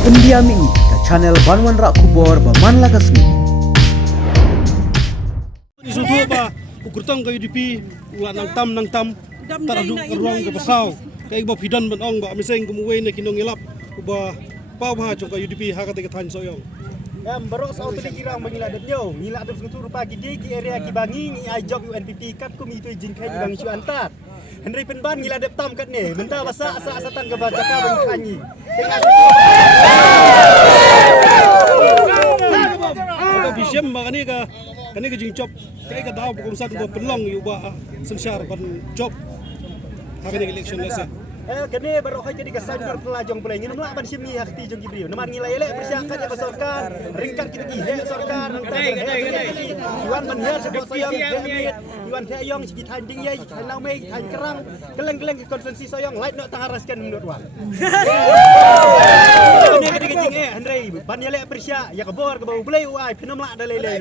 Pendiam ini ke channel Banwan Rak Kubor Baman Lagasmi. Isutu ba ukurtang kayu dipi ulan nang tam taraduk ruang ke pasau kay ba pidan banong ba miseng kumuway na kinong ilap ba pawha chong kayu dipi hakate ka tan soyong. Barok sa auto dikirang mengiladat nyo ngila adap sengutur pagi di area kibangi ni job UNPP kat kum itu jingkai bang isu antar Henry penban ngila adap tam kat ni benda basa asa-asatan ke bajaka bang kanyi Ka bisem ba kani ka jing job kay ka daw kung sa ba pelong yu ba sensyar ban job hakane election lesa. Kene baru kaya jadi kesanjur pelajong pelai ngin melak ban simi hakti jong gibriu naman ngilai elek persiakan ya basarkan ringkat kita gihe sarkan Iwan manhar sebab soyong Iwan thayong sigi tanding ye thanau mei than kerang keleng-keleng konsensi soyong light nak tangaraskan menurut wang Kene kita jing Andre ban elek persia ya kebor ke bau belai uai penom lak dalai